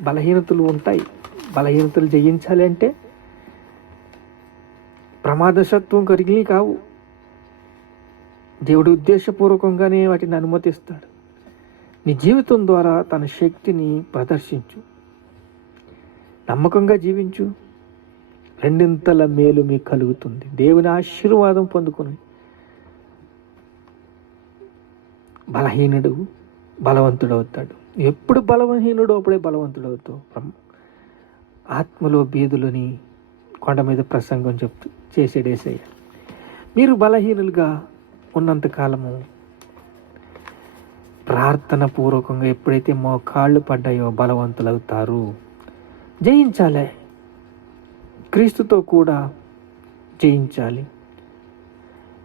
బలహీనతలు ఉంటాయి. బలహీనతలు జయించాలి అంటే ప్రమాదశత్వం కలిగి కావు. దేవుడు ఉద్దేశపూర్వకంగానే వాటిని అనుమతిస్తాడు. నీ జీవితం ద్వారా తన శక్తిని ప్రదర్శించు, నమ్మకంగా జీవించు. రెండింతల మేలు మీకు కలుగుతుంది. దేవుని ఆశీర్వాదం పొందుకుని బలహీనుడు బలవంతుడవుతాడు. ఎప్పుడు బలహీనుడు అప్పుడే బలవంతుడవుతావు. ఆత్మలో బీదులని కొండ మీద ప్రసంగం చేసేడేసయ్య. మీరు బలహీనులుగా ఉన్నంతకాలము ప్రార్థన పూర్వకంగా ఎప్పుడైతే మోకాళ్ళు పడ్డాయో బలవంతులవుతారు. జయించాలి, క్రీస్తుతో కూడా జయించాలి,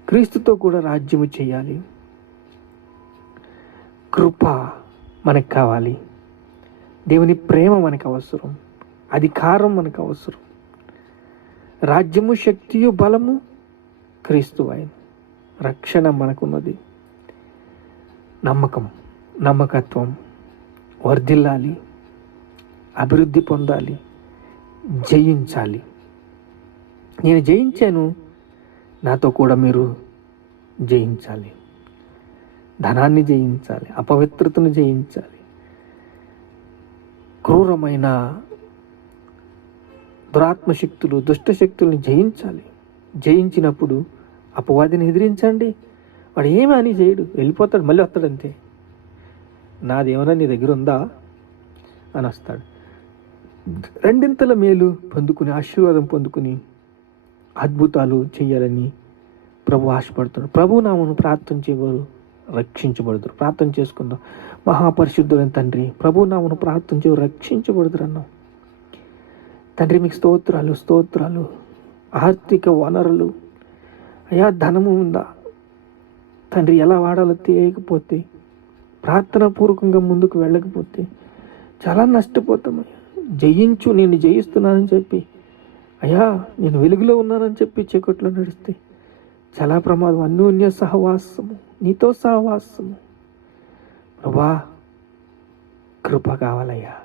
క్రీస్తుతో కూడా రాజ్యము చేయాలి. కృప మనకు కావాలి, దేవుని ప్రేమ మనకు అవసరం, అధికారం మనకు అవసరం. రాజ్యము, శక్తియు, బలము క్రీస్తు ఆయన. రక్షణ మనకున్నది. నమ్మకత్వం వర్ధిల్లాలి, అభివృద్ధి పొందాలి, జయించాలి. నేను జయించాను, నాతో కూడా మీరు జయించాలి. ధనాన్ని జయించాలి, అపవిత్రతను జయించాలి, క్రూరమైన దురాత్మశక్తులు, దుష్టశక్తుల్ని జయించాలి. జయించినప్పుడు అపవాదిని ఎదిరించండి. వాడు ఏమీ అని చేయడు, వెళ్ళిపోతాడు, మళ్ళీ వస్తాడంతే. నాదేమన్నా నీ దగ్గర ఉందా అని వస్తాడు. రెండింతల మేలు పొందుకుని, ఆశీర్వాదం పొందుకుని అద్భుతాలు చేయాలని ప్రభు ఆశపడుతున్నాడు. ప్రభు నామమున ప్రార్థన చేయవారు రక్షించబడుతారు. ప్రార్థన చేసుకుందాం. మహాపరిశుద్ధులైన తండ్రి, ప్రభు నామమున ప్రార్థన చేయవారు రక్షించబడుతారు అన్నాం. తండ్రి, మీకు స్తోత్రాలు. ఆర్థిక వనరులు, అయా ధనము ఉందా తండ్రి, ఎలా వాడాలో తెలియకపోతే, ప్రార్థన పూర్వకంగా ముందుకు వెళ్ళకపోతే చాలా నష్టపోతామయ్యా. జయించు, నేను జయిస్తున్నానని చెప్పి, అయ్యా నేను వెలుగులో ఉన్నానని చెప్పి చీకట్లో నడిస్తే చాలా ప్రమాదం. అన్యోన్య సహవాసము, నీతో సహవాసము. ప్రభా, కృప కావాలయ్యా,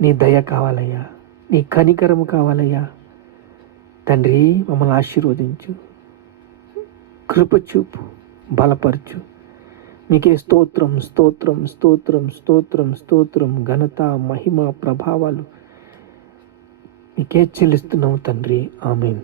నీ దయ కావాలయ్యా, నీ కనికరము కావాలయ్యా. తండ్రి, మమ్మల్ని ఆశీర్వదించు, కృప చూపు, బలపరచు. మీకే స్తోత్రం. ఘనత, మహిమ, ప్రభావాలు మీకే చెల్లిస్తున్నాము తండ్రి. ఆమేన్.